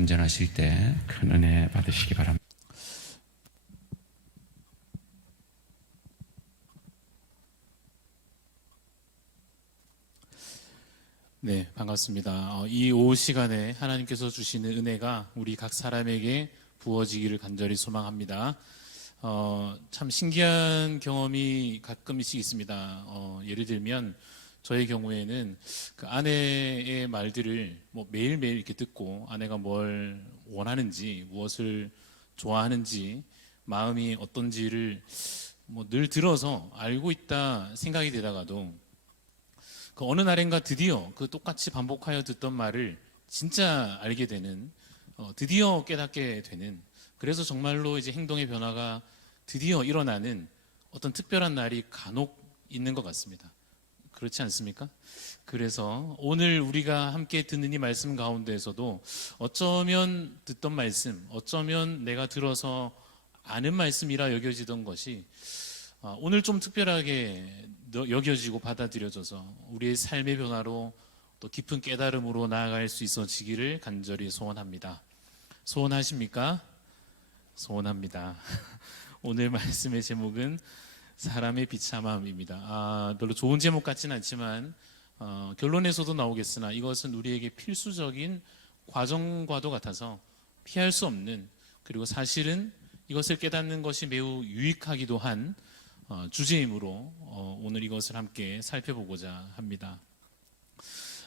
운전하실 때 큰 은혜 받으시기 바랍니다. 네, 반갑습니다. 이 오후 시간에 하나님께서 주시는 은혜가 우리 각 사람에게 부어지기를 간절히 소망합니다. 참 신기한 경험이 가끔씩 있습니다. 예를 들면 저의 경우에는 그 아내의 말들을 뭐 매일매일 이렇게 듣고 아내가 뭘 원하는지, 무엇을 좋아하는지, 마음이 어떤지를 뭐 늘 들어서 알고 있다 생각이 되다가도 그 어느 날인가 드디어 그 똑같이 반복하여 듣던 말을 진짜 알게 되는, 드디어 깨닫게 되는, 그래서 정말로 이제 행동의 변화가 드디어 일어나는 어떤 특별한 날이 간혹 있는 것 같습니다. 그렇지 않습니까? 그래서 오늘 우리가 함께 듣는 이 말씀 가운데에서도 어쩌면 듣던 말씀, 어쩌면 내가 들어서 아는 말씀이라 여겨지던 것이 오늘 좀 특별하게 여겨지고 받아들여져서 우리의 삶의 변화로 또 깊은 깨달음으로 나아갈 수 있어지기를 간절히 소원합니다. 소원하십니까? 소원합니다. 오늘 말씀의 제목은 사람의 비참함입니다. 별로 좋은 제목 같지는 않지만 결론에서도 나오겠으나 이것은 우리에게 필수적인 과정과도 같아서 피할 수 없는, 그리고 사실은 이것을 깨닫는 것이 매우 유익하기도 한 주제이므로 오늘 이것을 함께 살펴보고자 합니다.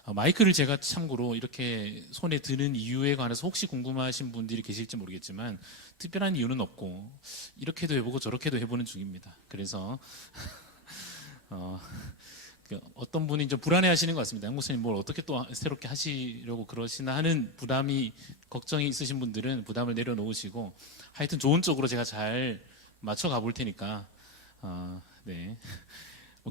마이크를 제가 참고로 이렇게 손에 드는 이유에 관해서 혹시 궁금하신 분들이 계실지 모르겠지만 특별한 이유는 없고 이렇게도 해보고 저렇게도 해보는 중입니다. 그래서 어떤 분이 좀 불안해하시는 것 같습니다. 양 목사님 뭘 어떻게 또 새롭게 하시려고 그러시나 하는 걱정이 있으신 분들은 부담을 내려놓으시고 하여튼 좋은 쪽으로 제가 잘 맞춰 가볼 테니까 네.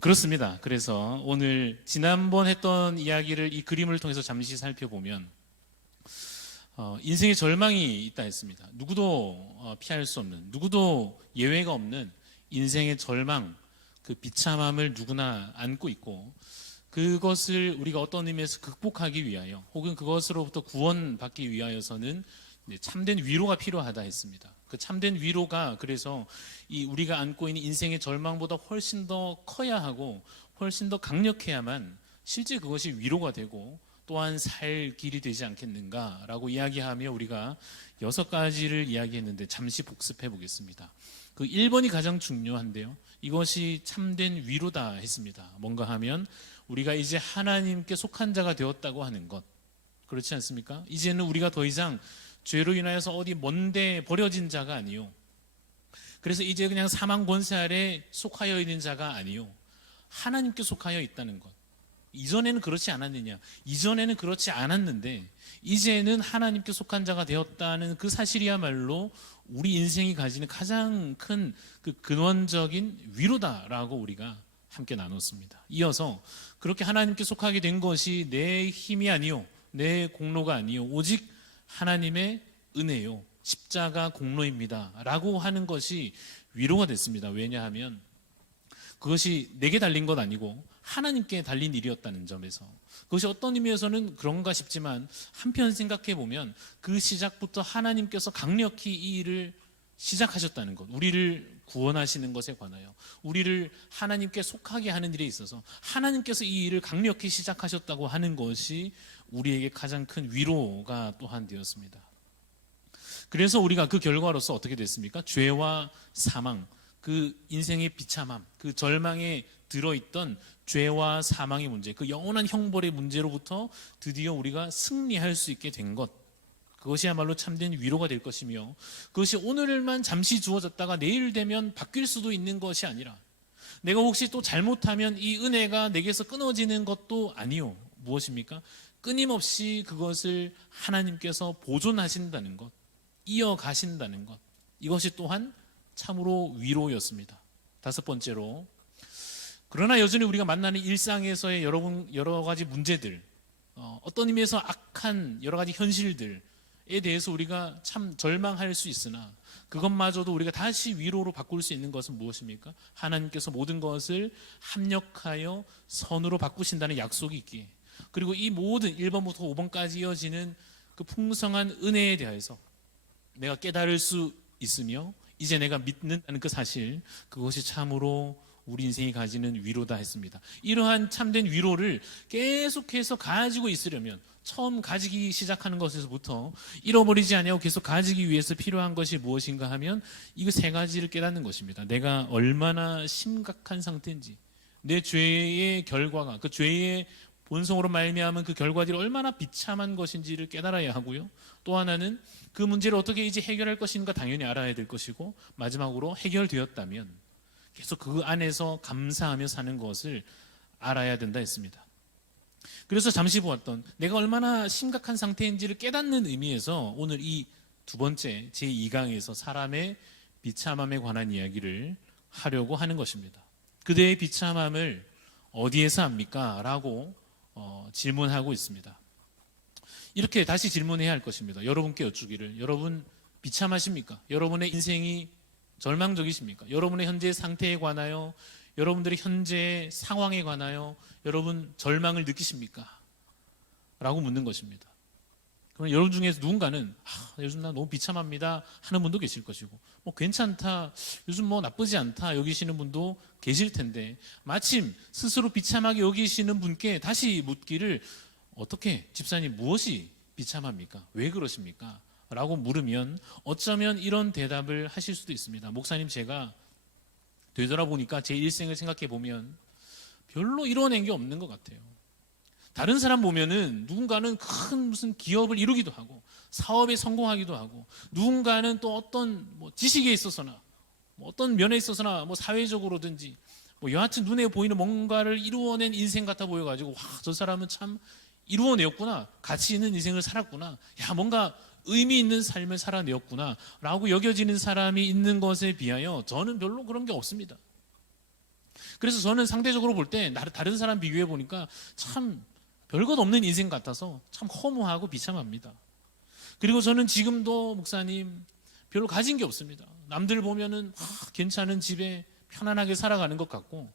그렇습니다. 그래서 오늘 지난번 했던 이야기를 이 그림을 통해서 잠시 살펴보면 인생의 절망이 있다 했습니다. 누구도 피할 수 없는, 누구도 예외가 없는 인생의 절망, 그 비참함을 누구나 안고 있고 그것을 우리가 어떤 의미에서 극복하기 위하여 혹은 그것으로부터 구원받기 위하여서는 참된 위로가 필요하다 했습니다. 그 참된 위로가 그래서 이 우리가 안고 있는 인생의 절망보다 훨씬 더 커야 하고 훨씬 더 강력해야만 실제 그것이 위로가 되고 또한 살 길이 되지 않겠는가라고 이야기하며 우리가 6가지를 이야기했는데 잠시 복습해 보겠습니다. 그 1번이 가장 중요한데요. 이것이 참된 위로다 했습니다. 뭔가 하면 우리가 이제 하나님께 속한 자가 되었다고 하는 것. 그렇지 않습니까? 이제는 우리가 더 이상 죄로 인하여서 어디 먼데 버려진 자가 아니요. 그래서 이제 그냥 사망 권세 아래 속하여 있는 자가 아니요. 하나님께 속하여 있다는 것. 이전에는 그렇지 않았느냐? 이전에는 그렇지 않았는데 이제는 하나님께 속한 자가 되었다는 그 사실이야말로 우리 인생이 가지는 가장 큰 그 근원적인 위로다라고 우리가 함께 나눴습니다. 이어서 그렇게 하나님께 속하게 된 것이 내 힘이 아니요, 내 공로가 아니요, 오직 하나님의 은혜요, 십자가 공로입니다 라고 하는 것이 위로가 됐습니다. 왜냐하면 그것이 내게 달린 것 아니고 하나님께 달린 일이었다는 점에서 그것이 어떤 의미에서는 그런가 싶지만 한편 생각해 보면 그 시작부터 하나님께서 강력히 이 일을 시작하셨다는 것, 우리를 구원하시는 것에 관하여 우리를 하나님께 속하게 하는 일에 있어서 하나님께서 이 일을 강력히 시작하셨다고 하는 것이 우리에게 가장 큰 위로가 또한 되었습니다. 그래서 우리가 그 결과로서 어떻게 됐습니까? 죄와 사망, 그 인생의 비참함, 그 절망에 들어있던 죄와 사망의 문제, 그 영원한 형벌의 문제로부터 드디어 우리가 승리할 수 있게 된 것, 그것이야말로 참된 위로가 될 것이며 그것이 오늘만 잠시 주어졌다가 내일 되면 바뀔 수도 있는 것이 아니라 내가 혹시 또 잘못하면 이 은혜가 내게서 끊어지는 것도 아니요. 무엇입니까? 끊임없이 그것을 하나님께서 보존하신다는 것, 이어가신다는 것, 이것이 또한 참으로 위로였습니다. 5번째로, 그러나 여전히 우리가 만나는 일상에서의 여러 가지 문제들, 어떤 의미에서 악한 여러 가지 현실들에 대해서 우리가 참 절망할 수 있으나 그것마저도 우리가 다시 위로로 바꿀 수 있는 것은 무엇입니까? 하나님께서 모든 것을 합력하여 선으로 바꾸신다는 약속이 있기에, 그리고 이 모든 1번부터 5번까지 이어지는 그 풍성한 은혜에 대해서 내가 깨달을 수 있으며 이제 내가 믿는다는 그 사실, 그것이 참으로 우리 인생이 가지는 위로다 했습니다. 이러한 참된 위로를 계속해서 가지고 있으려면 처음 가지기 시작하는 것에서부터 잃어버리지 아니하고 계속 가지기 위해서 필요한 것이 무엇인가 하면 이거 세 가지를 깨닫는 것입니다. 내가 얼마나 심각한 상태인지, 내 죄의 결과가, 그 죄의 본성으로 말미암은 그 결과들이 얼마나 비참한 것인지를 깨달아야 하고요. 또 하나는 그 문제를 어떻게 이제 해결할 것인가 당연히 알아야 될 것이고, 마지막으로 해결되었다면 계속 그 안에서 감사하며 사는 것을 알아야 된다 했습니다. 그래서 잠시 보았던 내가 얼마나 심각한 상태인지를 깨닫는 의미에서 오늘 이 두 번째 제2강에서 사람의 비참함에 관한 이야기를 하려고 하는 것입니다. 그대의 비참함을 어디에서 합니까? 라고 질문하고 있습니다. 이렇게 다시 질문해야 할 것입니다. 여러분께 여쭈기를, 여러분 비참하십니까? 여러분의 인생이 절망적이십니까? 여러분의 현재 상태에 관하여, 여러분들의 현재 상황에 관하여 여러분 절망을 느끼십니까? 라고 묻는 것입니다. 그럼 여러분 중에서 누군가는 요즘 나 너무 비참합니다 하는 분도 계실 것이고, 뭐 괜찮다, 요즘 뭐 나쁘지 않다 여기시는 분도 계실 텐데, 마침 스스로 비참하게 여기시는 분께 다시 묻기를, 어떻게 집사님 무엇이 비참합니까? 왜 그러십니까? 라고 물으면 어쩌면 이런 대답을 하실 수도 있습니다. 목사님, 제가 되돌아보니까 제 일생을 생각해 보면 별로 이뤄낸 게 없는 것 같아요. 다른 사람 보면은 누군가는 큰 무슨 기업을 이루기도 하고 사업에 성공하기도 하고, 누군가는 또 어떤 뭐 지식에 있어서나 뭐 어떤 면에 있어서나 뭐 사회적으로든지 뭐 여하튼 눈에 보이는 뭔가를 이루어낸 인생 같아 보여가지고, 와, 저 사람은 참 이루어내었구나, 가치 있는 인생을 살았구나, 야, 뭔가 의미 있는 삶을 살아내었구나 라고 여겨지는 사람이 있는 것에 비하여 저는 별로 그런 게 없습니다. 그래서 저는 상대적으로 볼 때 다른 사람 비교해 보니까 참 별것 없는 인생 같아서 참 허무하고 비참합니다. 그리고 저는 지금도 목사님 별로 가진 게 없습니다. 남들 보면은 괜찮은 집에 편안하게 살아가는 것 같고,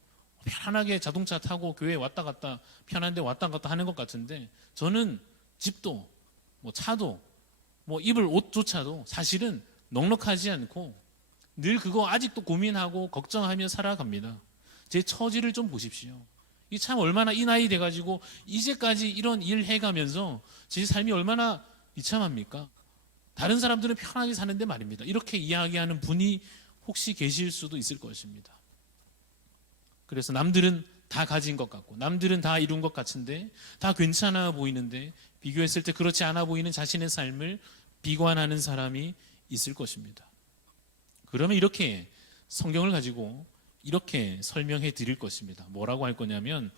편안하게 자동차 타고 교회 왔다 갔다 편한데 왔다 갔다 하는 것 같은데, 저는 집도 뭐 차도 뭐 입을 옷조차도 사실은 넉넉하지 않고 늘 그거 아직도 고민하고 걱정하며 살아갑니다. 제 처지를 좀 보십시오. 이 참 얼마나 이 나이 돼가지고 이제까지 이런 일 해가면서 제 삶이 얼마나 비참합니까? 다른 사람들은 편하게 사는데 말입니다. 이렇게 이야기하는 분이 혹시 계실 수도 있을 것입니다. 그래서 남들은 다 가진 것 같고, 남들은 다 이룬 것 같은데, 다 괜찮아 보이는데, 비교했을 때 그렇지 않아 보이는 자신의 삶을 비관하는 사람이 있을 것입니다. 그러면 이렇게 성경을 가지고 이렇게 설명해 드릴 것입니다. 뭐라고 할 거냐면,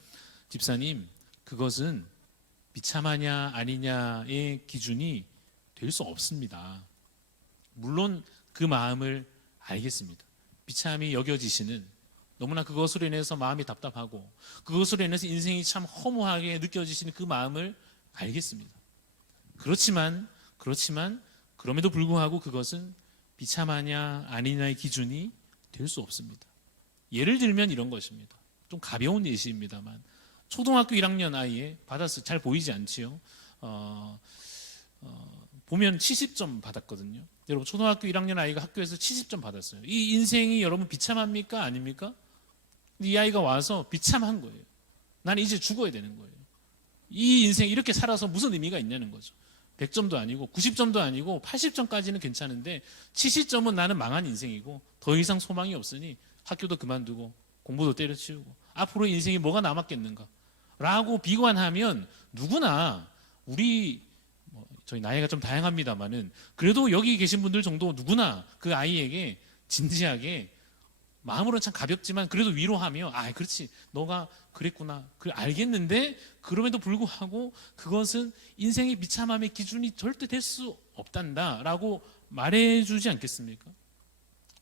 집사님, 그것은 비참하냐 아니냐의 기준이 될 수 없습니다. 물론 그 마음을 알겠습니다. 비참히 여겨지시는, 너무나 그것으로 인해서 마음이 답답하고 그것으로 인해서 인생이 참 허무하게 느껴지시는 그 마음을 알겠습니다. 그렇지만 그럼에도 불구하고 그것은 비참하냐 아니냐의 기준이 될 수 없습니다. 예를 들면 이런 것입니다. 좀 가벼운 예시입니다만, 초등학교 1학년 아이에 받았을, 잘 보이지 않지요? 보면 70점 받았거든요. 여러분, 초등학교 1학년 아이가 학교에서 70점 받았어요. 이 인생이 여러분 비참합니까? 아닙니까? 이 아이가 와서 비참한 거예요. 나는 이제 죽어야 되는 거예요. 이 인생 이렇게 살아서 무슨 의미가 있냐는 거죠. 100점도 아니고 90점도 아니고 80점까지는 괜찮은데 70점은 나는 망한 인생이고 더 이상 소망이 없으니 학교도 그만두고 공부도 때려치우고 앞으로 인생이 뭐가 남았겠는가 라고 비관하면, 누구나 저희 나이가 좀 다양합니다만은 그래도 여기 계신 분들 정도 누구나 그 아이에게 진지하게, 마음으로는 참 가볍지만 그래도 위로하며, 그렇지, 너가 그랬구나, 알겠는데 그럼에도 불구하고 그것은 인생의 비참함의 기준이 절대 될 수 없단다 라고 말해주지 않겠습니까?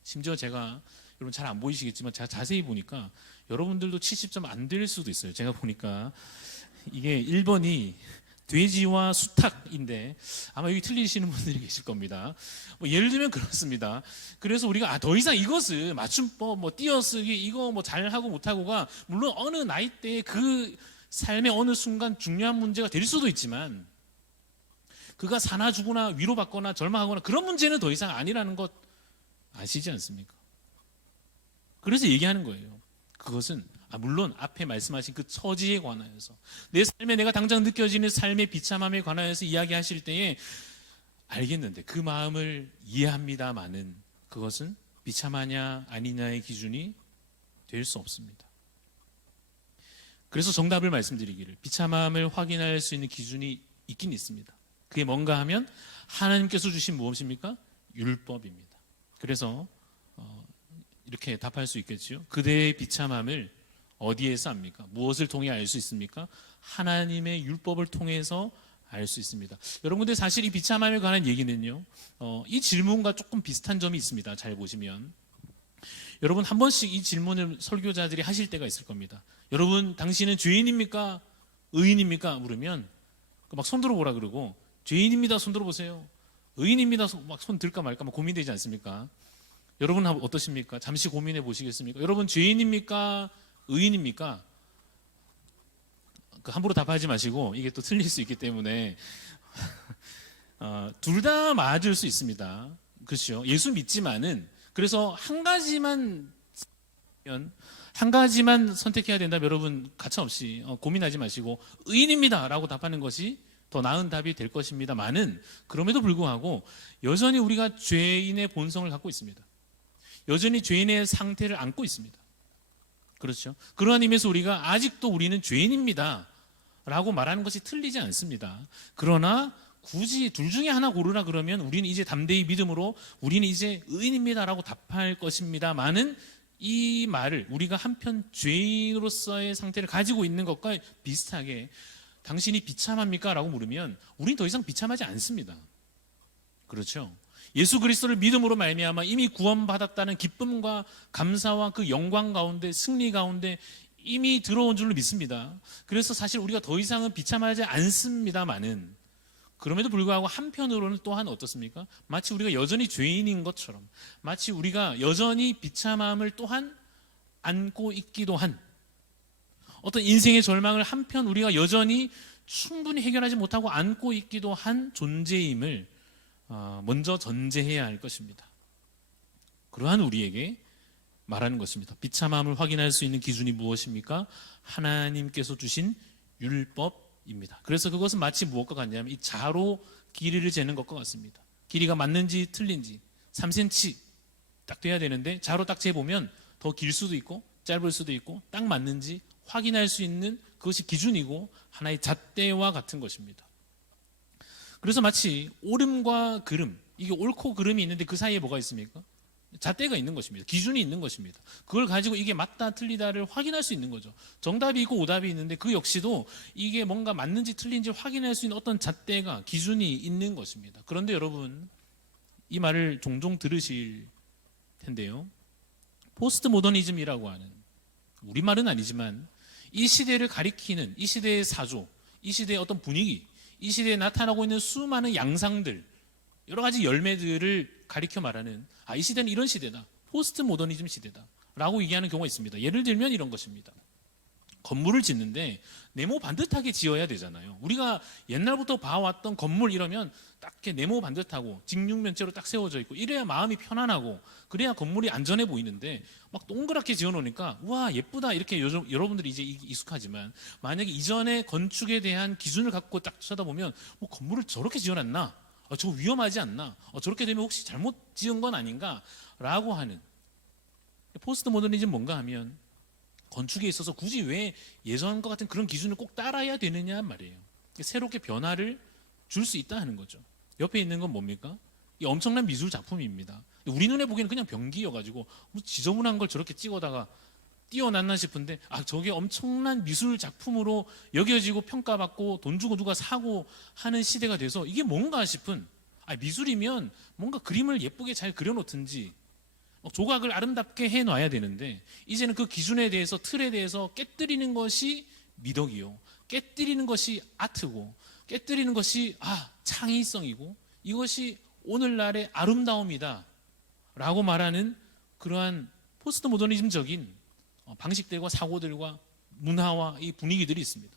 심지어 제가, 여러분 잘 안 보이시겠지만 제가 자세히 보니까 여러분들도 70점 안 될 수도 있어요. 제가 보니까 이게 1번이 돼지와 수탉인데 아마 여기 틀리시는 분들이 계실 겁니다. 예를 들면 그렇습니다. 그래서 우리가 더 이상 이것을 맞춤법, 띄어쓰기 이거 잘하고 못하고가 물론 어느 나이대에 그 삶의 어느 순간 중요한 문제가 될 수도 있지만, 그가 사나 죽으나 위로받거나 절망하거나 그런 문제는 더 이상 아니라는 것 아시지 않습니까? 그래서 얘기하는 거예요. 그것은 물론 앞에 말씀하신 그 처지에 관하여서 내 삶에 내가 당장 느껴지는 삶의 비참함에 관하여서 이야기하실 때에 알겠는데 그 마음을 이해합니다마는 그것은 비참하냐 아니냐의 기준이 될 수 없습니다. 그래서 정답을 말씀드리기를 비참함을 확인할 수 있는 기준이 있긴 있습니다. 그게 뭔가 하면 하나님께서 주신 무엇입니까? 율법입니다. 그래서 이렇게 답할 수 있겠지요. 그대의 비참함을 어디에서 압니까? 무엇을 통해 알 수 있습니까? 하나님의 율법을 통해서 알 수 있습니다. 여러분들 사실 이 비참함에 관한 얘기는요, 이 질문과 조금 비슷한 점이 있습니다. 잘 보시면 여러분 한 번씩 이 질문을 설교자들이 하실 때가 있을 겁니다. 여러분 당신은 죄인입니까? 의인입니까? 물으면 막 손 들어보라 그러고 죄인입니다. 손 들어보세요. 의인입니다. 막 손 들까 말까 막 고민되지 않습니까? 여러분 어떠십니까? 잠시 고민해 보시겠습니까? 여러분 죄인입니까? 의인입니까? 함부로 답하지 마시고 이게 또 틀릴 수 있기 때문에 둘 다 맞을 수 있습니다. 그렇죠? 예수 믿지만은 그래서 한 가지만 선택해야 된다면 여러분 가차없이 고민하지 마시고 의인입니다라고 답하는 것이 더 나은 답이 될 것입니다만은 그럼에도 불구하고 여전히 우리가 죄인의 본성을 갖고 있습니다. 여전히 죄인의 상태를 안고 있습니다. 그렇죠? 그러한 의미에서 우리가 아직도 우리는 죄인입니다 라고 말하는 것이 틀리지 않습니다. 그러나 굳이 둘 중에 하나 고르라 그러면 우리는 이제 담대히 믿음으로 우리는 이제 의인입니다 라고 답할 것입니다만은 이 말을 우리가 한편 죄인으로서의 상태를 가지고 있는 것과 비슷하게 당신이 비참합니까? 라고 물으면 우리는 더 이상 비참하지 않습니다. 그렇죠? 예수 그리스도를 믿음으로 말미암아 이미 구원받았다는 기쁨과 감사와 그 영광 가운데 승리 가운데 이미 들어온 줄로 믿습니다. 그래서 사실 우리가 더 이상은 비참하지 않습니다만은 그럼에도 불구하고 한편으로는 또한 어떻습니까? 마치 우리가 여전히 죄인인 것처럼 마치 우리가 여전히 비참함을 또한 안고 있기도 한 어떤 인생의 절망을 한편 우리가 여전히 충분히 해결하지 못하고 안고 있기도 한 존재임을 먼저 전제해야 할 것입니다. 그러한 우리에게 말하는 것입니다. 비참함을 확인할 수 있는 기준이 무엇입니까? 하나님께서 주신 율법입니다. 그래서 그것은 마치 무엇과 같냐면 이 자로 길이를 재는 것과 같습니다. 길이가 맞는지 틀린지 3cm 딱 돼야 되는데 자로 딱 재보면 더 길 수도 있고 짧을 수도 있고 딱 맞는지 확인할 수 있는 그것이 기준이고 하나의 잣대와 같은 것입니다. 그래서 마치 옳음과 그름, 이게 옳고 그름이 있는데 그 사이에 뭐가 있습니까? 잣대가 있는 것입니다. 기준이 있는 것입니다. 그걸 가지고 이게 맞다 틀리다를 확인할 수 있는 거죠. 정답이 있고 오답이 있는데 그 역시도 이게 뭔가 맞는지 틀린지 확인할 수 있는 어떤 잣대가 기준이 있는 것입니다. 그런데 여러분 이 말을 종종 들으실 텐데요. 포스트 모더니즘이라고 하는 우리말은 아니지만 이 시대를 가리키는 이 시대의 사조, 이 시대의 어떤 분위기, 이 시대에 나타나고 있는 수많은 양상들, 여러 가지 열매들을 가리켜 말하는 이 시대는 이런 시대다. 포스트 모더니즘 시대다. 라고 얘기하는 경우가 있습니다. 예를 들면 이런 것입니다. 건물을 짓는데 네모 반듯하게 지어야 되잖아요. 우리가 옛날부터 봐왔던 건물 이러면 딱 이렇게 네모 반듯하고 직육면체로 딱 세워져 있고 이래야 마음이 편안하고 그래야 건물이 안전해 보이는데 막 동그랗게 지어놓으니까 우와 예쁘다 이렇게 여러분들이 이제 익숙하지만 만약에 이전에 건축에 대한 기준을 갖고 딱 쳐다보면 뭐 건물을 저렇게 지어놨나? 저거 위험하지 않나? 저렇게 되면 혹시 잘못 지은 건 아닌가? 라고 하는 포스트 모더니즘 뭔가 하면 건축에 있어서 굳이 왜 예전과 같은 그런 기준을 꼭 따라야 되느냐 말이에요. 새롭게 변화를 줄 수 있다 하는 거죠. 옆에 있는 건 뭡니까? 이 엄청난 미술 작품입니다. 우리 눈에 보기에는 그냥 변기여가지고 뭐 지저분한 걸 저렇게 찍어다가 띄워놨나 싶은데 저게 엄청난 미술 작품으로 여겨지고 평가받고 돈 주고 누가 사고 하는 시대가 돼서 이게 뭔가 싶은 미술이면 뭔가 그림을 예쁘게 잘 그려놓든지 조각을 아름답게 해놔야 되는데 이제는 그 기준에 대해서 틀에 대해서 깨뜨리는 것이 미덕이요 깨뜨리는 것이 아트고 깨뜨리는 것이 창의성이고 이것이 오늘날의 아름다움이다 라고 말하는 그러한 포스트 모더니즘적인 방식들과 사고들과 문화와 이 분위기들이 있습니다.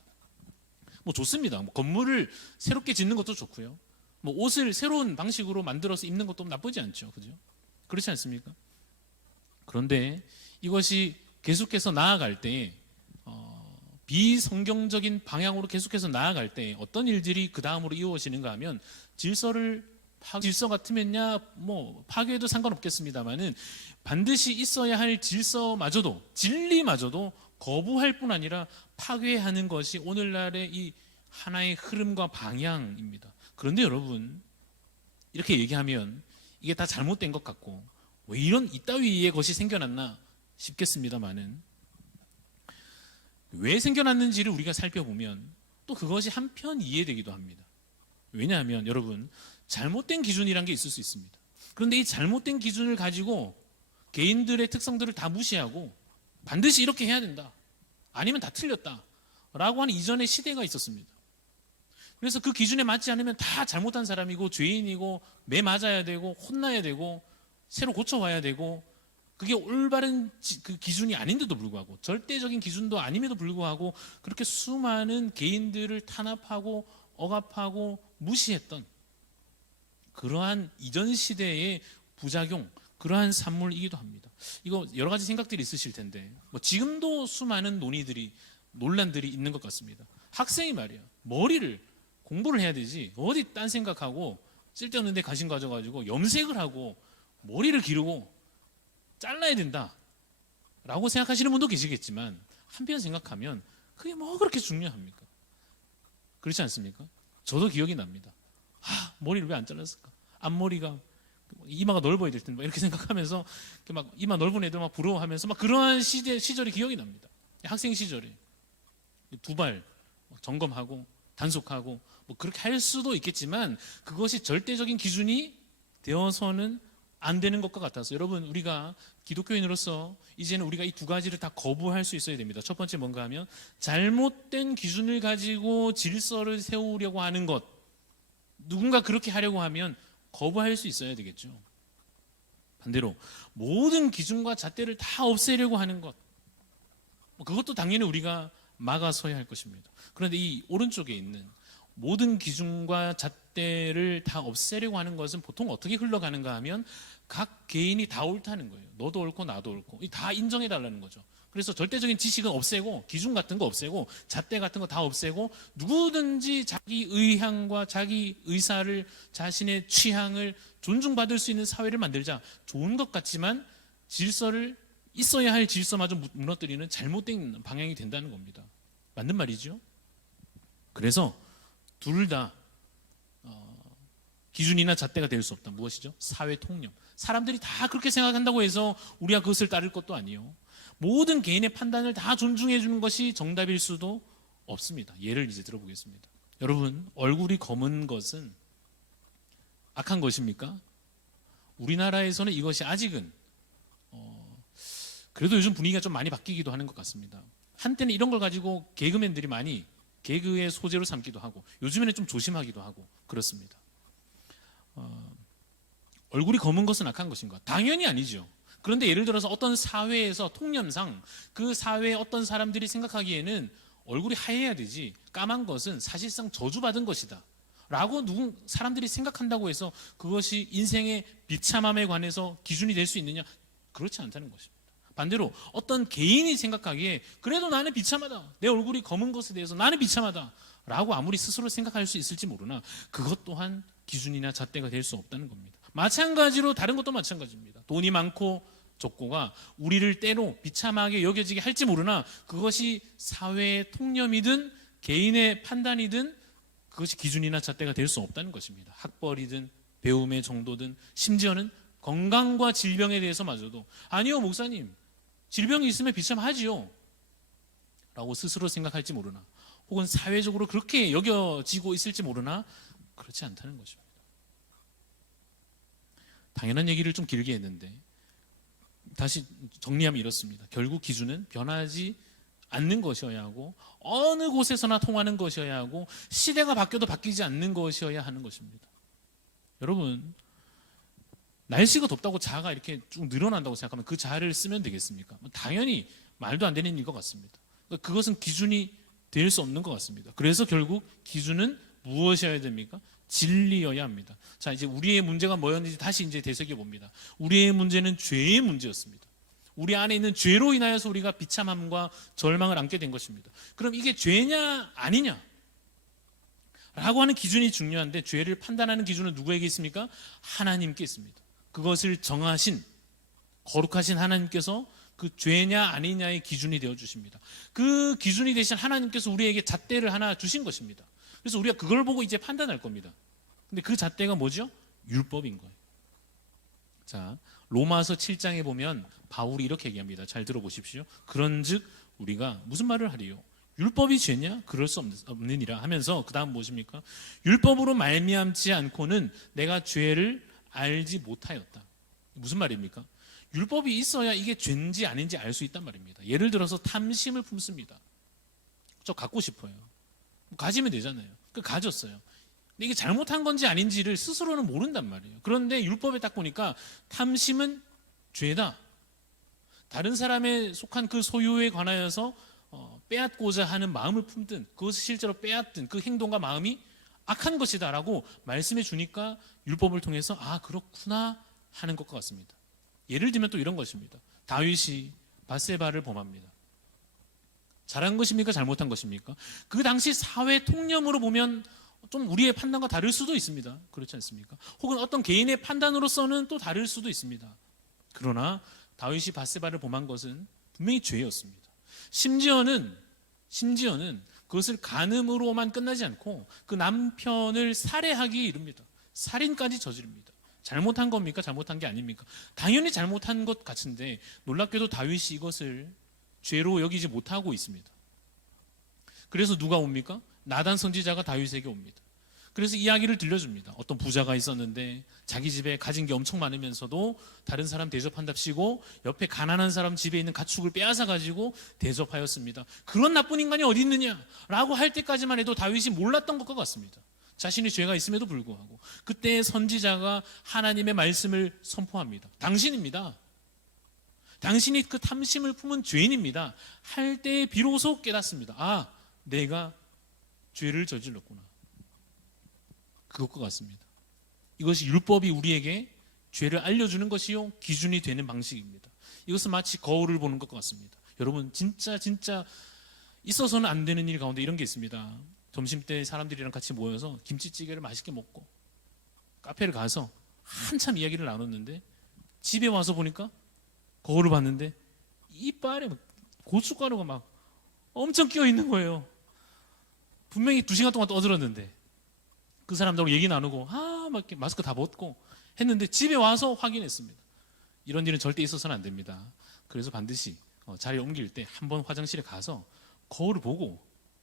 뭐 좋습니다. 건물을 새롭게 짓는 것도 좋고요. 뭐 옷을 새로운 방식으로 만들어서 입는 것도 나쁘지 않죠. 그죠? 그렇지 않습니까? 그런데 이것이 계속해서 나아갈 때 비성경적인 방향으로 계속해서 나아갈 때 어떤 일들이 그 다음으로 이루어지는가 하면 질서 같으면야 뭐 파괴해도 상관없겠습니다만은 반드시 있어야 할 질서마저도 진리마저도 거부할 뿐 아니라 파괴하는 것이 오늘날의 이 하나의 흐름과 방향입니다. 그런데 여러분 이렇게 얘기하면 이게 다 잘못된 것 같고 왜 이런 이따위의 것이 생겨났나 싶겠습니다만은 왜 생겨났는지를 우리가 살펴보면 또 그것이 한편 이해되기도 합니다. 왜냐하면 여러분 잘못된 기준이란 게 있을 수 있습니다. 그런데 이 잘못된 기준을 가지고 개인들의 특성들을 다 무시하고 반드시 이렇게 해야 된다, 아니면 다 틀렸다 라고 하는 이전의 시대가 있었습니다. 그래서 그 기준에 맞지 않으면 다 잘못한 사람이고 죄인이고 매 맞아야 되고 혼나야 되고 새로 고쳐와야 되고, 그게 올바른 그 기준이 아닌데도 불구하고 절대적인 기준도 아님에도 불구하고 그렇게 수많은 개인들을 탄압하고 억압하고 무시했던 그러한 이전 시대의 부작용, 그러한 산물이기도 합니다. 이거 여러 가지 생각들이 있으실 텐데 뭐 지금도 수많은 논란들이 있는 것 같습니다. 학생이 말이야 머리를 공부를 해야 되지 어디 딴 생각하고 쓸데없는 데 관심 가져가지고 염색을 하고 머리를 기르고 잘라야 된다 라고 생각하시는 분도 계시겠지만 한편 생각하면 그게 뭐 그렇게 중요합니까? 그렇지 않습니까? 저도 기억이 납니다. 머리를 왜 안 잘랐을까? 앞머리가 이마가 넓어야 될 텐데 막 이렇게 생각하면서 막 이마 넓은 애들 막 부러워하면서 막 그러한 시절이 기억이 납니다. 학생 시절에 두발 점검하고 단속하고 뭐 그렇게 할 수도 있겠지만 그것이 절대적인 기준이 되어서는 안 되는 것과 같아서 여러분 우리가 기독교인으로서 이제는 우리가 이 두 가지를 다 거부할 수 있어야 됩니다. 첫 번째 뭔가 하면 잘못된 기준을 가지고 질서를 세우려고 하는 것, 누군가 그렇게 하려고 하면 거부할 수 있어야 되겠죠. 반대로 모든 기준과 잣대를 다 없애려고 하는 것, 그것도 당연히 우리가 막아서야 할 것입니다. 그런데 이 오른쪽에 있는 모든 기준과 잣대를 다 없애려고 하는 것은 보통 어떻게 흘러가는가 하면 각 개인이 다 옳다는 거예요. 너도 옳고 나도 옳고 다 인정해 달라는 거죠. 그래서 절대적인 지식은 없애고 기준 같은 거 없애고 잣대 같은 거 다 없애고 누구든지 자기 의향과 자기 의사를, 자신의 취향을 존중받을 수 있는 사회를 만들자. 좋은 것 같지만 질서를, 있어야 할 질서마저 무너뜨리는 잘못된 방향이 된다는 겁니다. 맞는 말이죠. 그래서 둘 다 기준이나 잣대가 될 수 없다. 무엇이죠? 사회 통념. 사람들이 다 그렇게 생각한다고 해서 우리가 그것을 따를 것도 아니에요. 모든 개인의 판단을 다 존중해 주는 것이 정답일 수도 없습니다. 예를 이제 들어보겠습니다. 여러분, 얼굴이 검은 것은 악한 것입니까? 우리나라에서는 이것이 아직은 그래도 요즘 분위기가 좀 많이 바뀌기도 하는 것 같습니다. 한때는 이런 걸 가지고 개그맨들이 많이 개그의 소재로 삼기도 하고 요즘에는 좀 조심하기도 하고 그렇습니다. 얼굴이 검은 것은 악한 것인가? 당연히 아니죠. 그런데 예를 들어서 어떤 사회에서 통념상 그 사회의 어떤 사람들이 생각하기에는 얼굴이 하얘야 되지 까만 것은 사실상 저주받은 것이다 라고 사람들이 생각한다고 해서 그것이 인생의 비참함에 관해서 기준이 될 수 있느냐? 그렇지 않다는 것입니다. 반대로 어떤 개인이 생각하기에 그래도 나는 비참하다, 내 얼굴이 검은 것에 대해서 나는 비참하다 라고 아무리 스스로 생각할 수 있을지 모르나 그것 또한 기준이나 잣대가 될 수 없다는 겁니다. 마찬가지로 다른 것도 마찬가지입니다. 돈이 많고 적고가 우리를 때로 비참하게 여겨지게 할지 모르나 그것이 사회의 통념이든 개인의 판단이든 그것이 기준이나 잣대가 될 수 없다는 것입니다. 학벌이든 배움의 정도든 심지어는 건강과 질병에 대해서마저도 아니요 목사님 질병이 있으면 비참하지요 라고 스스로 생각할지 모르나 혹은 사회적으로 그렇게 여겨지고 있을지 모르나 그렇지 않다는 것입니다. 당연한 얘기를 좀 길게 했는데 다시 정리하면 이렇습니다. 결국 기준은 변하지 않는 것이어야 하고 어느 곳에서나 통하는 것이어야 하고 시대가 바뀌어도 바뀌지 않는 것이어야 하는 것입니다. 여러분, 날씨가 덥다고 자아가 이렇게 쭉 늘어난다고 생각하면 그 자아를 쓰면 되겠습니까? 당연히 말도 안 되는 일 것 같습니다. 그것은 기준이 될 수 없는 것 같습니다. 그래서 결국 기준은 무엇이어야 됩니까? 진리여야 합니다. 자, 이제 우리의 문제가 뭐였는지 다시 이제 되새겨 봅니다. 우리의 문제는 죄의 문제였습니다. 우리 안에 있는 죄로 인하여서 우리가 비참함과 절망을 안게 된 것입니다. 그럼 이게 죄냐 아니냐 라고 하는 기준이 중요한데, 죄를 판단하는 기준은 누구에게 있습니까? 하나님께 있습니다. 그것을 정하신 거룩하신 하나님께서 그 죄냐 아니냐의 기준이 되어 주십니다. 그 기준이 되신 하나님께서 우리에게 잣대를 하나 주신 것입니다. 그래서 우리가 그걸 보고 이제 판단할 겁니다. 근데 그 잣대가 뭐죠? 율법인 거예요. 자, 로마서 7장에 보면 바울이 이렇게 얘기합니다. 잘 들어보십시오. 그런즉 우리가 무슨 말을 하리요? 율법이 죄냐? 그럴 수 없느니라 하면서 그 다음 무엇입니까? 율법으로 말미암지 않고는 내가 죄를 알지 못하였다. 무슨 말입니까? 율법이 있어야 이게 죄인지 아닌지 알 수 있단 말입니다. 예를 들어서 탐심을 품습니다. 저 갖고 싶어요. 가지면 되잖아요. 가졌어요. 근데 이게 잘못한 건지 아닌지를 스스로는 모른단 말이에요. 그런데 율법에 딱 보니까 탐심은 죄다. 다른 사람에 속한 그 소유에 관하여서 빼앗고자 하는 마음을 품든 그것을 실제로 빼앗든 그 행동과 마음이 악한 것이다 라고 말씀해 주니까 율법을 통해서 아 그렇구나 하는 것과 같습니다. 예를 들면 또 이런 것입니다. 다윗이 밧세바를 범합니다. 잘한 것입니까? 잘못한 것입니까? 그 당시 사회 통념으로 보면 좀 우리의 판단과 다를 수도 있습니다. 그렇지 않습니까? 혹은 어떤 개인의 판단으로서는 또 다를 수도 있습니다. 그러나 다윗이 밧세바를 범한 것은 분명히 죄였습니다. 심지어는 그것을 간음으로만 끝나지 않고 그 남편을 살해하기에 이릅니다. 살인까지 저지릅니다. 잘못한 겁니까? 잘못한 게 아닙니까? 당연히 잘못한 것 같은데 놀랍게도 다윗이 이것을 죄로 여기지 못하고 있습니다. 그래서 누가 옵니까? 나단 선지자가 다윗에게 옵니다. 그래서 이야기를 들려줍니다. 어떤 부자가 있었는데 자기 집에 가진 게 엄청 많으면서도 다른 사람 대접한답시고 옆에 가난한 사람 집에 있는 가축을 빼앗아 가지고 대접하였습니다. 그런 나쁜 인간이 어디 있느냐라고 할 때까지만 해도 다윗이 몰랐던 것과 같습니다. 자신의 죄가 있음에도 불구하고 그때 선지자가 하나님의 말씀을 선포합니다. 당신입니다. 당신이 그 탐심을 품은 죄인입니다. 할 때 비로소 깨닫습니다. 아, 내가 죄를 저질렀구나. 그것과 같습니다. 이것이 율법이 우리에게 죄를 알려주는 것이요 기준이 되는 방식입니다. 이것은 마치 거울을 보는 것과 같습니다. 여러분 진짜 있어서는 안 되는 일 가운데 이런 게 있습니다. 점심때 사람들이랑 같이 모여서 김치찌개를 맛있게 먹고 카페를 가서 한참 이야기를 나눴는데 집에 와서 보니까 거울을 봤는데 이빨에 고춧가루가 막 엄청 끼어 있는 거예요. 분명히 2시간 동안 떠들었는데 그 사람들하고 얘기 나누고 막 이렇게 마스크 다 벗고 했는데 집에 와서 확인했습니다. 이런 일은 절대 있어서는 안 됩니다. 그래서 반드시 자리를 옮길 때 한번 화장실에 가서 거울을 보고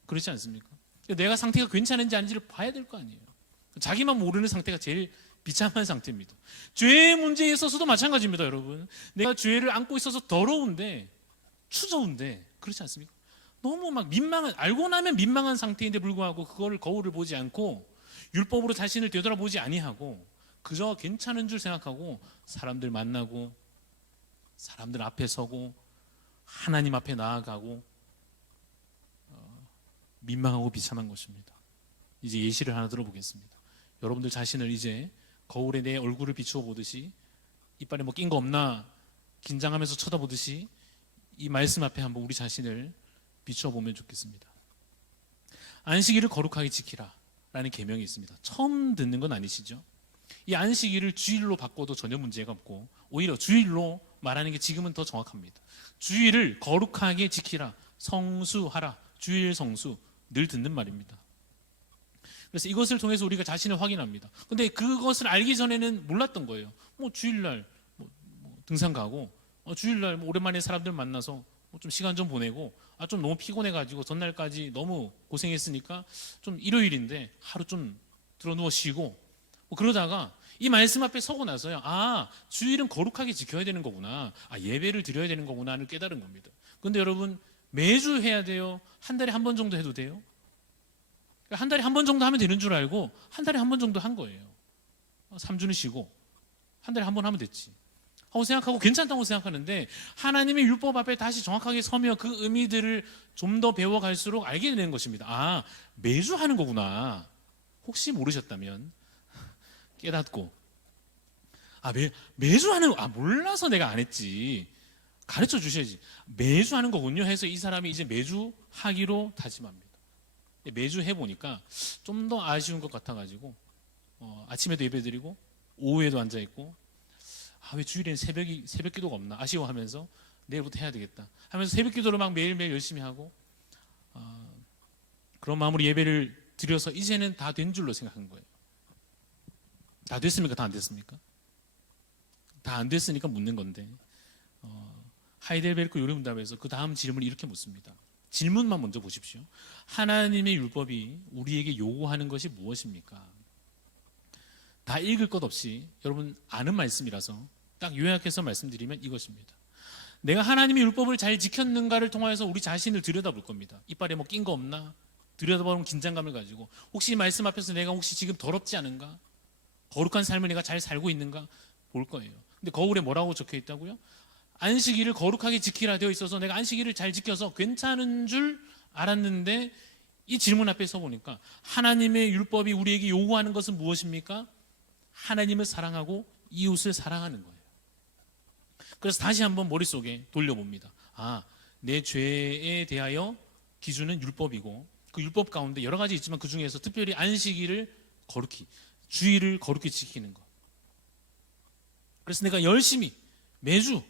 그렇지 않습니까? 내가 상태가 괜찮은지 아닌지를 봐야 될 거 아니에요. 자기만 모르는 상태가 제일 비참한 상태입니다. 죄의 문제에 있어서도 마찬가지입니다, 여러분. 내가 죄를 안고 있어서 더러운데 추저운데 그렇지 않습니까? 너무 막 알고 나면 민망한 상태인데 불구하고 그거를 거울을 보지 않고 율법으로 자신을 되돌아보지 아니하고 그저 괜찮은 줄 생각하고 사람들 만나고 사람들 앞에 서고 하나님 앞에 나아가고 민망하고 비참한 것입니다. 이제 예시를 하나 들어보겠습니다. 여러분들 자신을 이제 거울에 내 얼굴을 비추어 보듯이 이빨에 뭐 낀 거 없나 긴장하면서 쳐다보듯이 이 말씀 앞에 한번 우리 자신을 비추어 보면 좋겠습니다. 안식일을 거룩하게 지키라 라는 계명이 있습니다. 처음 듣는 건 아니시죠? 이 안식일을 주일로 바꿔도 전혀 문제가 없고 오히려 주일로 말하는 게 지금은 더 정확합니다. 주일을 거룩하게 지키라, 성수하라, 주일 성수 늘 듣는 말입니다. 그래서 이것을 통해서 우리가 자신을 확인합니다. 근데 그것을 알기 전에는 몰랐던 거예요. 뭐 주일날 등산 가고 주일날 오랜만에 사람들 만나서 좀 시간 좀 보내고 좀 너무 피곤해가지고 전날까지 너무 고생했으니까 좀 일요일인데 하루 좀 들어누워 쉬고 그러다가 이 말씀 앞에 서고 나서요. 주일은 거룩하게 지켜야 되는 거구나. 예배를 드려야 되는 거구나를 깨달은 겁니다. 그런데 여러분 매주 해야 돼요? 한 달에 한 번 정도 해도 돼요? 한 달에 한 번 정도 하면 되는 줄 알고 한 달에 한 번 정도 한 거예요. 3주는 쉬고 한 달에 한 번 하면 됐지 하고 생각하고 괜찮다고 생각하는데 하나님의 율법 앞에 다시 정확하게 서며 그 의미들을 좀 더 배워갈수록 알게 되는 것입니다. 매주 하는 거구나. 혹시 모르셨다면 깨닫고 매주 하는 몰라서 내가 안 했지. 가르쳐 주셔야지. 매주 하는 거군요 해서 이 사람이 이제 매주 하기로 다짐합니다. 매주 해보니까 좀 더 아쉬운 것 같아가지고 아침에도 예배드리고 오후에도 앉아있고 왜 주일에는 새벽 기도가 없나 아쉬워하면서 내일부터 해야 되겠다 하면서 새벽 기도를 막 매일매일 열심히 하고 그런 마음으로 예배를 드려서 이제는 다 된 줄로 생각한 거예요. 다 됐습니까? 다 안 됐습니까? 다 안 됐으니까 묻는 건데 하이델베르크 요리문답에서 그 다음 질문을 이렇게 묻습니다. 질문만 먼저 보십시오. 하나님의 율법이 우리에게 요구하는 것이 무엇입니까? 다 읽을 것 없이 여러분 아는 말씀이라서 딱 요약해서 말씀드리면 이것입니다. 내가 하나님의 율법을 잘 지켰는가를 통하여서 우리 자신을 들여다볼 겁니다. 이빨에 뭐 낀 거 없나? 들여다보면 긴장감을 가지고 혹시 이 말씀 앞에서 내가 혹시 지금 더럽지 않은가? 거룩한 삶을 내가 잘 살고 있는가? 볼 거예요. 근데 거울에 뭐라고 적혀 있다고요? 안식일을 거룩하게 지키라 되어 있어서 내가 안식일을 잘 지켜서 괜찮은 줄 알았는데 이 질문 앞에 서 보니까 하나님의 율법이 우리에게 요구하는 것은 무엇입니까? 하나님을 사랑하고 이웃을 사랑하는 거예요. 그래서 다시 한번 머릿속에 돌려봅니다. 내 죄에 대하여 기준은 율법이고 그 율법 가운데 여러 가지 있지만 그 중에서 특별히 안식일을 거룩히 주일을 거룩히 지키는 것. 그래서 내가 열심히 매주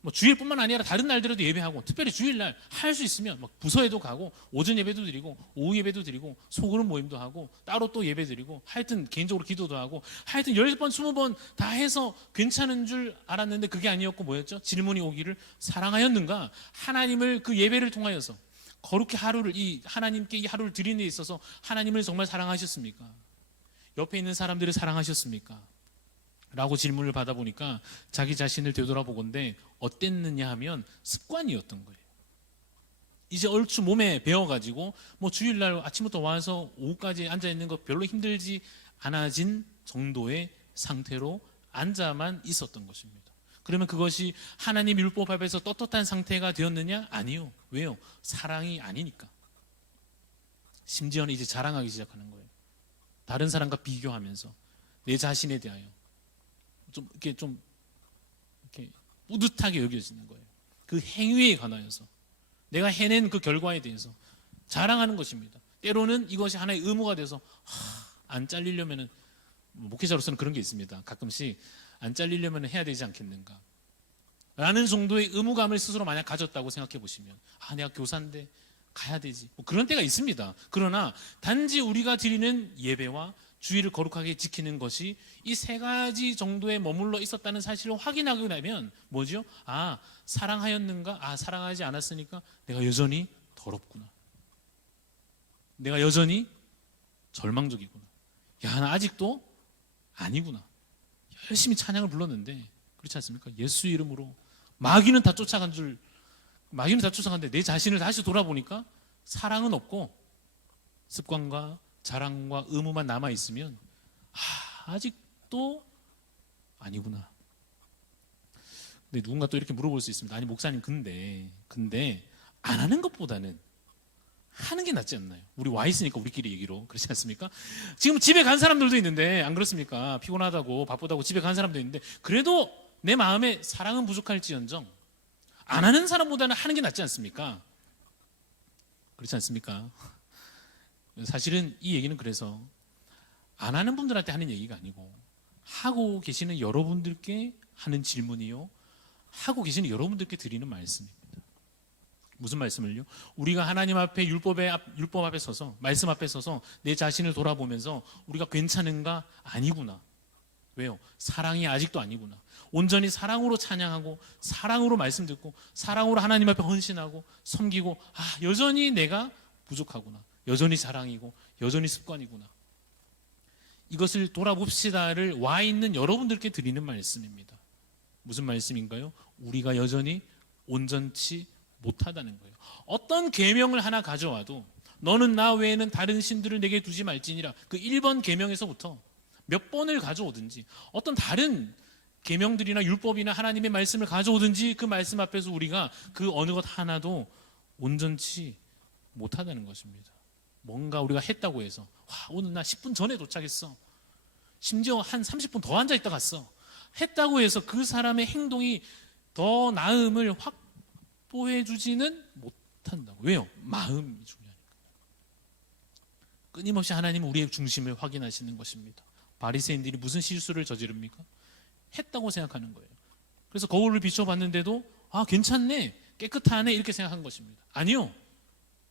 뭐 주일뿐만 아니라 다른 날들에도 예배하고 특별히 주일날 할 수 있으면 막 부서에도 가고 오전 예배도 드리고 오후 예배도 드리고 소그룹 모임도 하고 따로 또 예배 드리고 하여튼 개인적으로 기도도 하고 하여튼 10번 20번 다 해서 괜찮은 줄 알았는데 그게 아니었고 뭐였죠? 질문이 오기를 사랑하였는가? 하나님을 그 예배를 통하여서 거룩히 하나님께 이 하루를 드리는 데 있어서 하나님을 정말 사랑하셨습니까? 옆에 있는 사람들을 사랑하셨습니까? 라고 질문을 받아보니까 자기 자신을 되돌아보건대 어땠느냐 하면 습관이었던 거예요. 이제 얼추 몸에 배워가지고 뭐 주일날 아침부터 와서 오후까지 앉아있는 거 별로 힘들지 않아진 정도의 상태로 앉아만 있었던 것입니다. 그러면 그것이 하나님 율법 앞에서 떳떳한 상태가 되었느냐? 아니요. 왜요? 사랑이 아니니까. 심지어는 이제 자랑하기 시작하는 거예요. 다른 사람과 비교하면서 내 자신에 대하여 좀 이렇게 뿌듯하게 여겨지는 거예요. 그 행위에 관하여서 내가 해낸 그 결과에 대해서 자랑하는 것입니다. 때로는 이것이 하나의 의무가 돼서 안 잘리려면은 목회자로서는 그런 게 있습니다. 가끔씩 안 잘리려면 해야 되지 않겠는가 라는 정도의 의무감을 스스로 만약 가졌다고 생각해 보시면 내가 교사인데 가야 되지 뭐 그런 때가 있습니다. 그러나 단지 우리가 드리는 예배와 주의를 거룩하게 지키는 것이 이 세 가지 정도에 머물러 있었다는 사실을 확인하고 나면 뭐죠? 사랑하였는가? 사랑하지 않았으니까 내가 여전히 더럽구나. 내가 여전히 절망적이구나. 나 아직도 아니구나. 열심히 찬양을 불렀는데 그렇지 않습니까? 예수 이름으로 마귀는 다 쫓아갔는데 내 자신을 다시 돌아보니까 사랑은 없고 습관과 자랑과 의무만 남아있으면 아직도 아니구나. 근데 누군가 또 이렇게 물어볼 수 있습니다. 아니 목사님 근데 안 하는 것보다는 하는 게 낫지 않나요? 우리 와 있으니까 우리끼리 얘기로 그렇지 않습니까? 지금 집에 간 사람들도 있는데 안 그렇습니까? 피곤하다고 바쁘다고 집에 간 사람도 있는데 그래도 내 마음에 사랑은 부족할지언정 안 하는 사람보다는 하는 게 낫지 않습니까? 그렇지 않습니까? 사실은 이 얘기는 그래서 안 하는 분들한테 하는 얘기가 아니고 하고 계시는 여러분들께 하는 질문이요 하고 계시는 여러분들께 드리는 말씀입니다. 무슨 말씀을요? 우리가 하나님 앞에 율법 앞에 서서 말씀 앞에 서서 내 자신을 돌아보면서 우리가 괜찮은가? 아니구나. 왜요? 사랑이 아직도 아니구나. 온전히 사랑으로 찬양하고 사랑으로 말씀 듣고 사랑으로 하나님 앞에 헌신하고 섬기고 여전히 내가 부족하구나. 여전히 자랑이고 여전히 습관이구나. 이것을 돌아봅시다를 와 있는 여러분들께 드리는 말씀입니다. 무슨 말씀인가요? 우리가 여전히 온전치 못하다는 거예요. 어떤 계명을 하나 가져와도 너는 나 외에는 다른 신들을 내게 두지 말지니라. 그 1번 계명에서부터 몇 번을 가져오든지 어떤 다른 계명들이나 율법이나 하나님의 말씀을 가져오든지 그 말씀 앞에서 우리가 그 어느 것 하나도 온전치 못하다는 것입니다. 뭔가 우리가 했다고 해서 오늘 나 10분 전에 도착했어. 심지어 한 30분 더 앉아있다 갔어. 했다고 해서 그 사람의 행동이 더 나음을 확보해 주지는 못한다고. 왜요? 마음이 중요하니까. 끊임없이 하나님은 우리의 중심을 확인하시는 것입니다. 바리새인들이 무슨 실수를 저지릅니까? 했다고 생각하는 거예요. 그래서 거울을 비춰봤는데도 괜찮네, 깨끗하네 이렇게 생각한 것입니다. 아니요,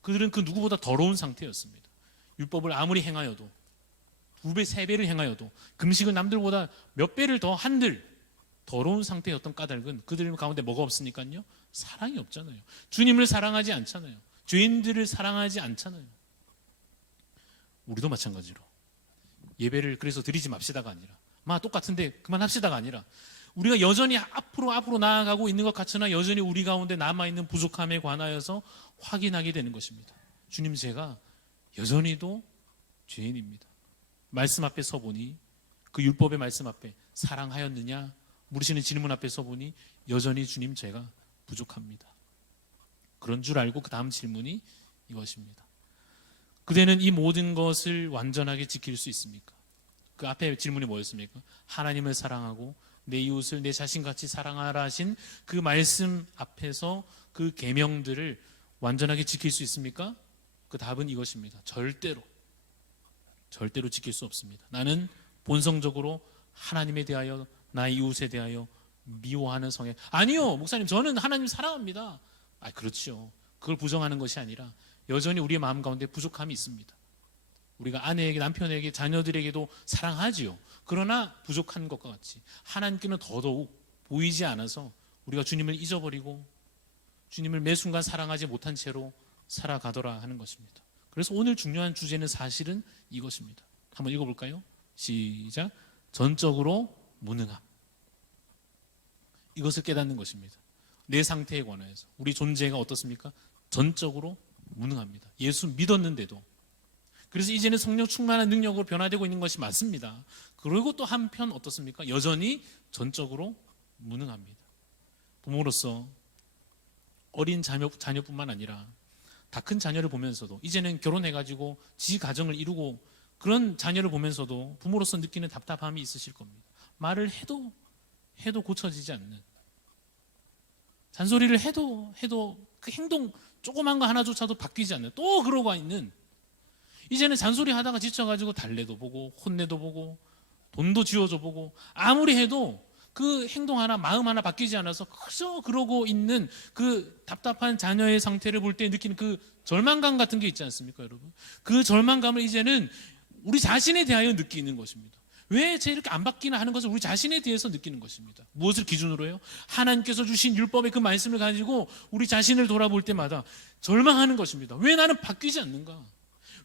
그들은 그 누구보다 더러운 상태였습니다. 율법을 아무리 행하여도 2배, 3배를 행하여도 금식은 남들보다 몇 배를 더 한들 더러운 상태였던 까닭은 그들 가운데 뭐가 없으니까요? 사랑이 없잖아요. 주님을 사랑하지 않잖아요. 죄인들을 사랑하지 않잖아요. 우리도 마찬가지로 예배를 그래서 드리지 맙시다가 아니라 똑같은데 그만합시다가 아니라 우리가 여전히 앞으로 나아가고 있는 것 같으나 여전히 우리 가운데 남아있는 부족함에 관하여서 확인하게 되는 것입니다. 주님, 제가 여전히도 죄인입니다. 말씀 앞에 서보니, 그 율법의 말씀 앞에 사랑하였느냐 물으시는 질문 앞에 서보니 여전히 주님, 제가 부족합니다. 그런 줄 알고 그 다음 질문이 이것입니다. 그대는 이 모든 것을 완전하게 지킬 수 있습니까? 그 앞에 질문이 뭐였습니까? 하나님을 사랑하고 내 이웃을 내 자신같이 사랑하라 하신 그 말씀 앞에서 그 계명들을 완전하게 지킬 수 있습니까? 그 답은 이것입니다. 절대로 지킬 수 없습니다. 나는 본성적으로 하나님에 대하여 나의 이웃에 대하여 미워하는 성향. 아니요, 목사님, 저는 하나님 사랑합니다. 그렇죠. 그걸 부정하는 것이 아니라 여전히 우리의 마음 가운데 부족함이 있습니다. 우리가 아내에게, 남편에게, 자녀들에게도 사랑하지요. 그러나 부족한 것과 같이 하나님께는 더더욱 보이지 않아서 우리가 주님을 잊어버리고 주님을 매 순간 사랑하지 못한 채로 살아가더라 하는 것입니다. 그래서 오늘 중요한 주제는 사실은 이것입니다. 한번 읽어볼까요? 시작. 전적으로 무능함. 이것을 깨닫는 것입니다. 내 상태에 관하여서 우리 존재가 어떻습니까? 전적으로 무능합니다. 예수 믿었는데도. 그래서 이제는 성령 충만한 능력으로 변화되고 있는 것이 맞습니다. 그리고 또 한편 어떻습니까? 여전히 전적으로 무능합니다. 부모로서 어린 자녀뿐만 아니라 다 큰 자녀를 보면서도 이제는 결혼해가지고 지 가정을 이루고 그런 자녀를 보면서도 부모로서 느끼는 답답함이 있으실 겁니다. 말을 해도 고쳐지지 않는, 잔소리를 해도 그 행동 조그만 거 하나조차도 바뀌지 않는, 또 그러고 있는, 이제는 잔소리 하다가 지쳐가지고 달래도 보고 혼내도 보고 돈도 쥐어줘 보고 아무리 해도 그 행동 하나, 마음 하나 바뀌지 않아서 그저 그러고 있는 그 답답한 자녀의 상태를 볼 때 느끼는 그 절망감 같은 게 있지 않습니까, 여러분? 그 절망감을 이제는 우리 자신에 대하여 느끼는 것입니다. 왜 쟤 이렇게 안 바뀌나 하는 것을 우리 자신에 대해서 느끼는 것입니다. 무엇을 기준으로요? 하나님께서 주신 율법의 그 말씀을 가지고 우리 자신을 돌아볼 때마다 절망하는 것입니다. 왜 나는 바뀌지 않는가?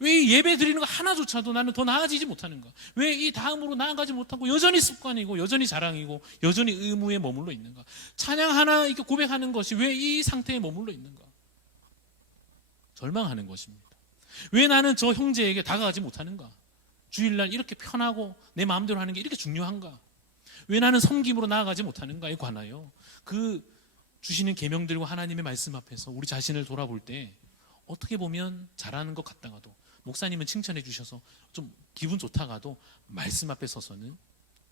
왜 이 예배 드리는 거 하나조차도 나는 더 나아지지 못하는가? 왜 이 다음으로 나아가지 못하고 여전히 습관이고 여전히 자랑이고 여전히 의무에 머물러 있는가? 찬양 하나 이렇게 고백하는 것이 왜 이 상태에 머물러 있는가? 절망하는 것입니다. 왜 나는 저 형제에게 다가가지 못하는가? 주일날 이렇게 편하고 내 마음대로 하는 게 이렇게 중요한가? 왜 나는 섬김으로 나아가지 못하는가에 관하여 그 주시는 계명들과 하나님의 말씀 앞에서 우리 자신을 돌아볼 때 어떻게 보면 잘하는 것 같다가도, 목사님은 칭찬해 주셔서 좀 기분 좋다가도 말씀 앞에 서서는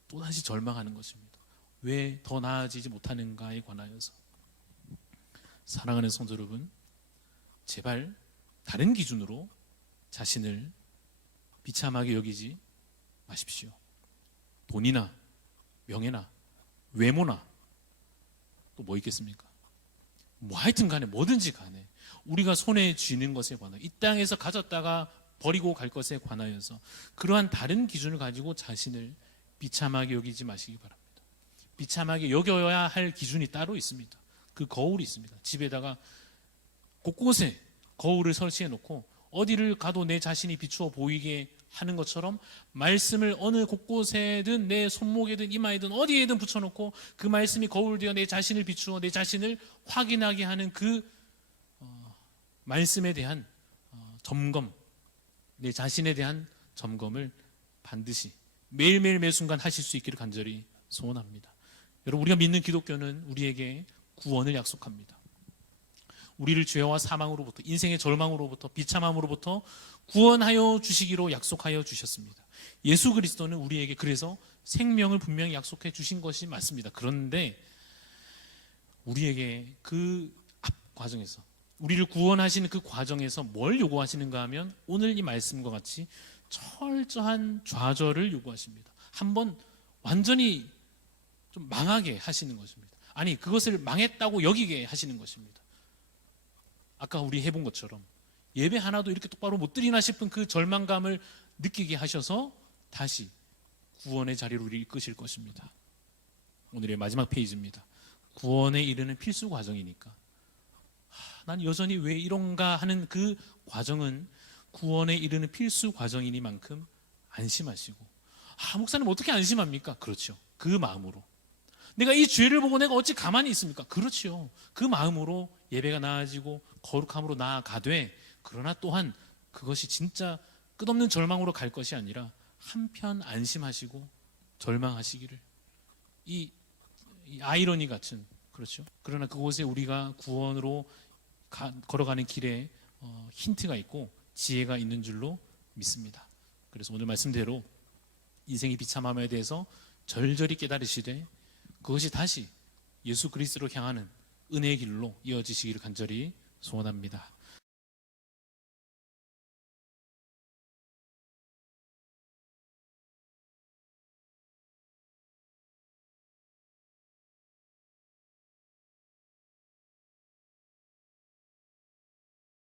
또다시 절망하는 것입니다. 왜 더 나아지지 못하는가에 관하여서. 사랑하는 성도 여러분, 제발 다른 기준으로 자신을 비참하게 여기지 마십시오. 돈이나 명예나 외모나 또 뭐 있겠습니까? 하여튼 간에 뭐든지 간에 우리가 손에 쥐는 것에 관하여, 이 땅에서 가졌다가 버리고 갈 것에 관하여서 그러한 다른 기준을 가지고 자신을 비참하게 여기지 마시기 바랍니다. 비참하게 여겨야 할 기준이 따로 있습니다. 그 거울이 있습니다. 집에다가 곳곳에 거울을 설치해 놓고 어디를 가도 내 자신이 비추어 보이게 하는 것처럼 말씀을 어느 곳곳에든 내 손목에든 이마에든 어디에든 붙여놓고 그 말씀이 거울되어 내 자신을 비추어 내 자신을 확인하게 하는 그 말씀에 대한 점검, 내 자신에 대한 점검을 반드시 매일매일 매순간 하실 수 있기를 간절히 소원합니다. 여러분, 우리가 믿는 기독교는 우리에게 구원을 약속합니다. 우리를 죄와 사망으로부터, 인생의 절망으로부터, 비참함으로부터 구원하여 주시기로 약속하여 주셨습니다. 예수 그리스도는 우리에게 그래서 생명을 분명히 약속해 주신 것이 맞습니다. 그런데 우리에게 그 앞 과정에서, 우리를 구원하시는 그 과정에서 뭘 요구하시는가 하면 오늘 이 말씀과 같이 철저한 좌절을 요구하십니다. 한번 완전히 좀 망하게 하시는 것입니다. 아니, 그것을 망했다고 여기게 하시는 것입니다. 아까 우리 해본 것처럼 예배 하나도 이렇게 똑바로 못 드리나 싶은 그 절망감을 느끼게 하셔서 다시 구원의 자리로 우리를 이끄실 것입니다. 오늘의 마지막 페이지입니다. 구원에 이르는 필수 과정이니까 난 여전히 왜 이런가 하는 그 과정은 구원에 이르는 필수 과정이니만큼 안심하시고, 목사님 어떻게 안심합니까? 그렇죠. 그 마음으로. 내가 이 죄를 보고 내가 어찌 가만히 있습니까? 그렇죠. 그 마음으로 예배가 나아지고 거룩함으로 나아가되, 그러나 또한 그것이 진짜 끝없는 절망으로 갈 것이 아니라 한편 안심하시고 절망하시기를, 이 아이러니 같은, 그렇죠. 그러나 그곳에 우리가 구원으로 걸어가는 길에 힌트가 있고 지혜가 있는 줄로 믿습니다. 그래서 오늘 말씀대로 인생의 비참함에 대해서 절절히 깨달으시되 그것이 다시 예수 그리스도로 향하는 은혜의 길로 이어지시기를 간절히 소원합니다.